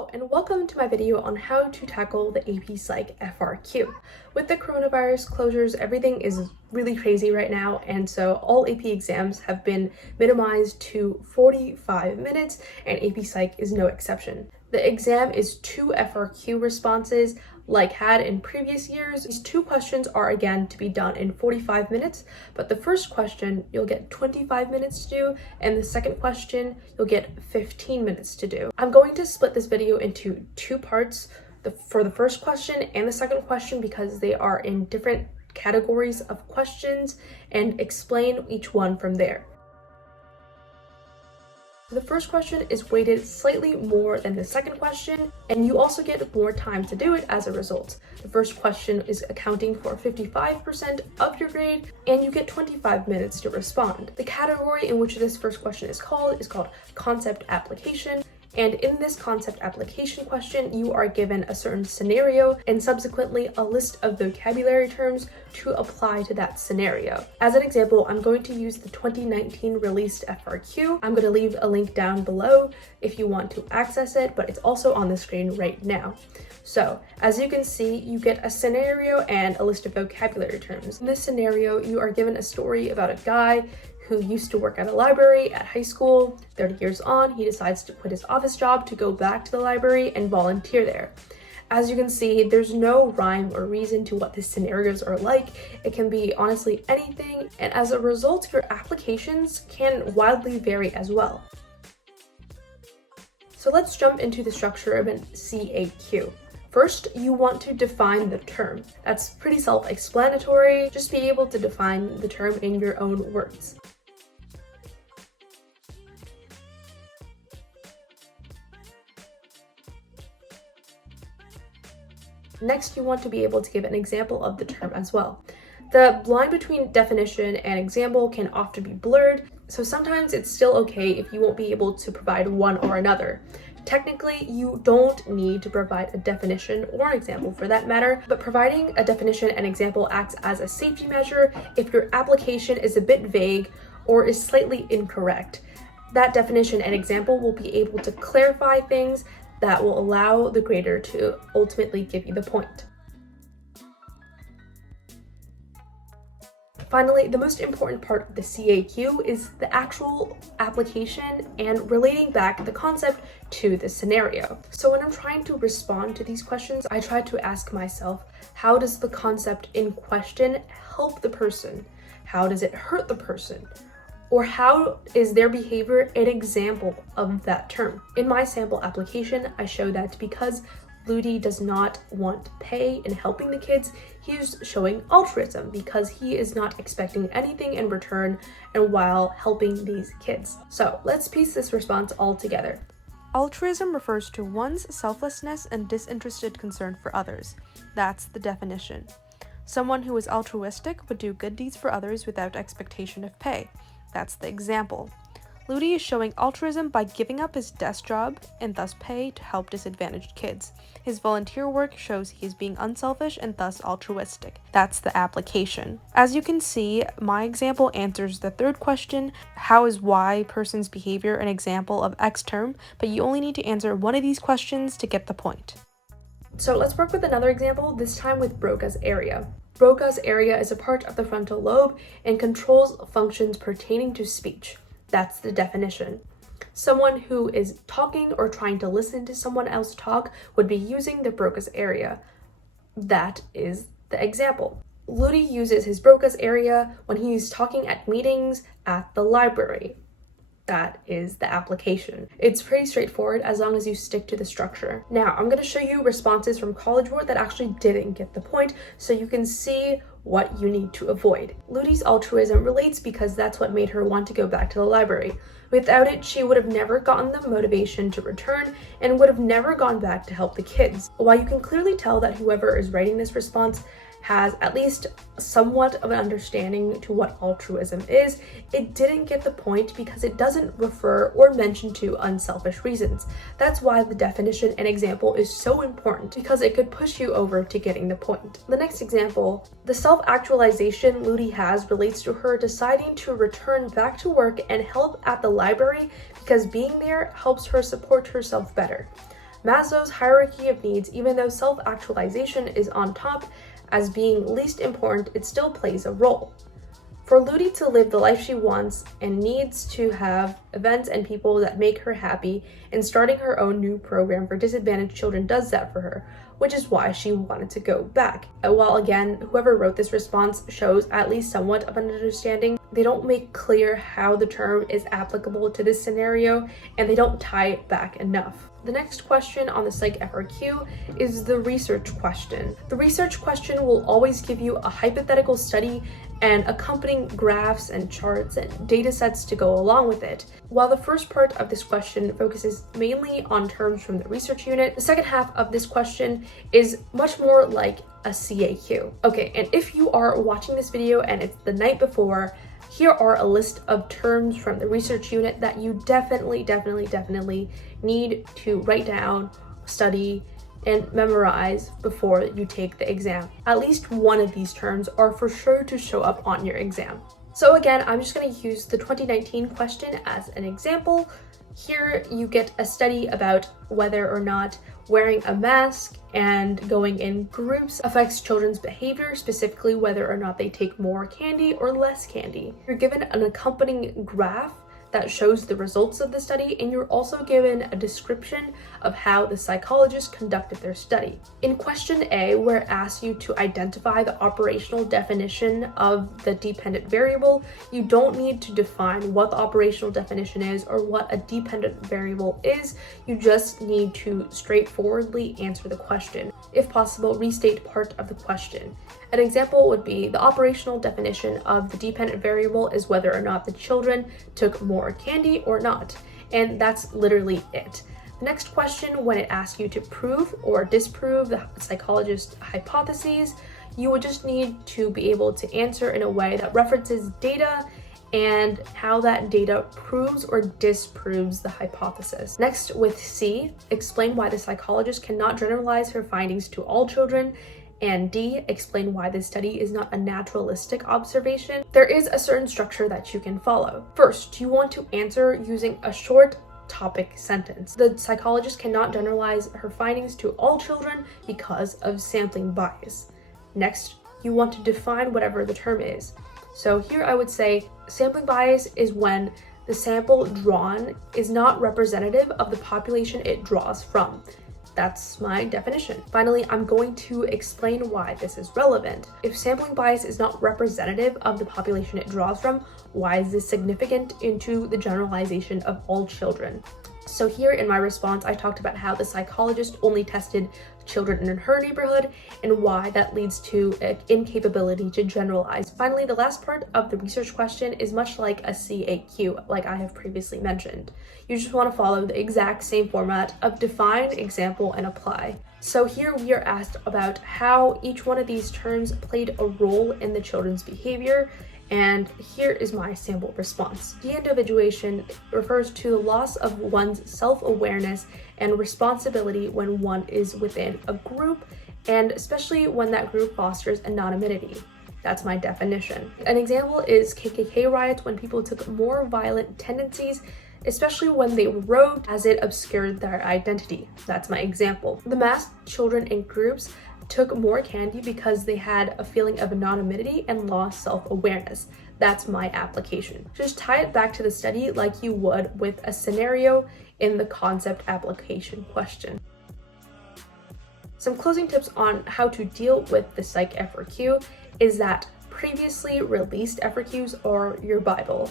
Hello and welcome to my video on how to tackle the AP Psych FRQ. With the coronavirus closures, everything is really crazy right now, and so all AP exams have been minimized to 45 minutes, and AP Psych is no exception. The exam is 2 FRQ responses like had in previous years. These 2 questions are again to be done in 45 minutes, but the first question you'll get 25 minutes to do, and the second question you'll get 15 minutes to do. I'm going to split this video into 2 parts for the first question and the second question because they are in different categories of questions, and explain each one from there. The first question is weighted slightly more than the second question, and you also get more time to do it as a result. The first question is accounting for 55% of your grade, and you get 25 minutes to respond. The category in which this first question is called concept application. And in this concept application question, you are given a certain scenario and subsequently a list of vocabulary terms to apply to that scenario. As an example, I'm going to use the 2019 released FRQ. I'm going to leave a link down below if you want to access it, but it's also on the screen right now. So, as you can see, you get a scenario and a list of vocabulary terms. In this scenario, you are given a story about a guy who used to work at a library at high school. 30 years on, he decides to quit his office job to go back to the library and volunteer there. As you can see, there's no rhyme or reason to what the scenarios are like. It can be honestly anything, and as a result, your applications can wildly vary as well. So let's jump into the structure of an CAQ. First, you want to define the term. That's pretty self-explanatory. Just be able to define the term in your own words. Next, you want to be able to give an example of the term as well. The line between definition and example can often be blurred, so sometimes it's still okay if you won't be able to provide one or another. Technically, you don't need to provide a definition or an example for that matter, but providing a definition and example acts as a safety measure if your application is a bit vague or is slightly incorrect. That definition and example will be able to clarify things that will allow the grader to ultimately give you the point. Finally, the most important part of the CAQ is the actual application and relating back the concept to the scenario. So when I'm trying to respond to these questions, I try to ask myself, how does the concept in question help the person? How does it hurt the person? Or how is their behavior an example of that term? In my sample application, I show that because Ludi does not want pay in helping the kids, he is showing altruism because he is not expecting anything in return and while helping these kids. So let's piece this response all together. Altruism refers to one's selflessness and disinterested concern for others. That's the definition. Someone who is altruistic would do good deeds for others without expectation of pay. That's the example. Ludi is showing altruism by giving up his desk job and thus pay to help disadvantaged kids. His volunteer work shows he is being unselfish and thus altruistic. That's the application. As you can see, my example answers the third question, how is Y person's behavior an example of X term, but you only need to answer one of these questions to get the point. So let's work with another example, this time with Broca's area. Broca's area is a part of the frontal lobe and controls functions pertaining to speech. That's the definition. Someone who is talking or trying to listen to someone else talk would be using the Broca's area. That is the example. Ludi uses his Broca's area when he's talking at meetings at the library. That is the application. It's pretty straightforward as long as you stick to the structure. Now, I'm going to show you responses from College Board that actually didn't get the point so you can see what you need to avoid. Ludi's altruism relates because that's what made her want to go back to the library. Without it, she would have never gotten the motivation to return and would have never gone back to help the kids. While you can clearly tell that whoever is writing this response has at least somewhat of an understanding to what altruism is, it didn't get the point because it doesn't refer or mention to unselfish reasons. That's why the definition and example is so important, because it could push you over to getting the point. The next example, the self-actualization Ludi has relates to her deciding to return back to work and help at the library because being there helps her support herself better. Maslow's hierarchy of needs, even though self-actualization is on top as being least important, it still plays a role. For Ludi to live the life she wants and needs to have events and people that make her happy, and starting her own new program for disadvantaged children does that for her, which is why she wanted to go back. While again, whoever wrote this response shows at least somewhat of an understanding, they don't make clear how the term is applicable to this scenario, and they don't tie it back enough. The next question on the psych FRQ is the research question. The research question will always give you a hypothetical study and accompanying graphs and charts and data sets to go along with it. While the first part of this question focuses mainly on terms from the research unit, the second half of this question is much more like a CAQ. Okay, and if you are watching this video and it's the night before, here are a list of terms from the research unit that you definitely need to write down, study, and memorize before you take the exam. At least one of these terms are for sure to show up on your exam. So again, I'm just going to use the 2019 question as an example. Here you get a study about whether or not wearing a mask and going in groups affects children's behavior, specifically whether or not they take more candy or less candy. You're given an accompanying graph that shows the results of the study, and you're also given a description of how the psychologist conducted their study. In question A, where it asks you to identify the operational definition of the dependent variable, you don't need to define what the operational definition is or what a dependent variable is. You just need to straightforwardly answer the question. If possible, restate part of the question. An example would be the operational definition of the dependent variable is whether or not the children took more candy or not. And that's literally it. The next question, when it asks you to prove or disprove the psychologist's hypotheses, you would just need to be able to answer in a way that references data and how that data proves or disproves the hypothesis. Next, with C, explain why the psychologist cannot generalize her findings to all children. And D, explain why this study is not a naturalistic observation. There is a certain structure that you can follow. First, you want to answer using a short topic sentence. The psychologist cannot generalize her findings to all children because of sampling bias. Next, you want to define whatever the term is. So here I would say sampling bias is when the sample drawn is not representative of the population it draws from. That's my definition. Finally, I'm going to explain why this is relevant. If sampling bias is not representative of the population it draws from, why is this significant into the generalization of all children? So here in my response, I talked about how the psychologist only tested children in her neighborhood and why that leads to an incapability to generalize. Finally, the last part of the research question is much like a CAQ, like I have previously mentioned. You just want to follow the exact same format of define, example, and apply. So here we are asked about how each one of these terms played a role in the children's behavior. And here is my sample response. De-individuation refers to the loss of one's self-awareness and responsibility when one is within a group, and especially when that group fosters anonymity. That's my definition. An example is KKK riots, when people took more violent tendencies, especially when they wrote as it obscured their identity. That's my example. The masked children in groups took more candy because they had a feeling of anonymity and lost self-awareness. That's my application. Just tie it back to the study like you would with a scenario in the concept application question. Some closing tips on how to deal with the psych FRQ is that previously released FRQs are your Bible.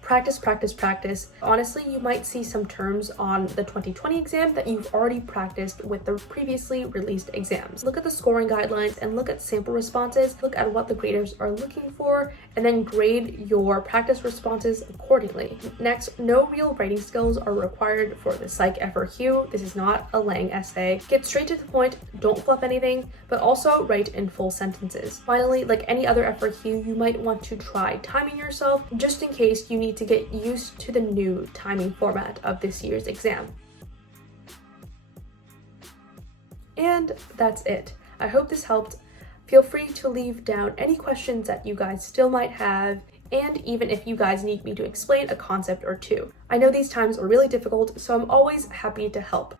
Practice, practice, practice. Honestly, you might see some terms on the 2020 exam that you've already practiced with the previously released exams. Look at the scoring guidelines and look at sample responses. Look at what the graders are looking for and then grade your practice responses accordingly. Next, no real writing skills are required for the psych FRQ. This is not a Lang essay. Get straight to the point, don't fluff anything, but also write in full sentences. Finally, like any other FRQ, you might want to try timing yourself just in case you need to get used to the new timing format of this year's exam. And that's it. I hope this helped. Feel free to leave down any questions that you guys still might have, and even if you guys need me to explain a concept or two. I know these times are really difficult, so I'm always happy to help.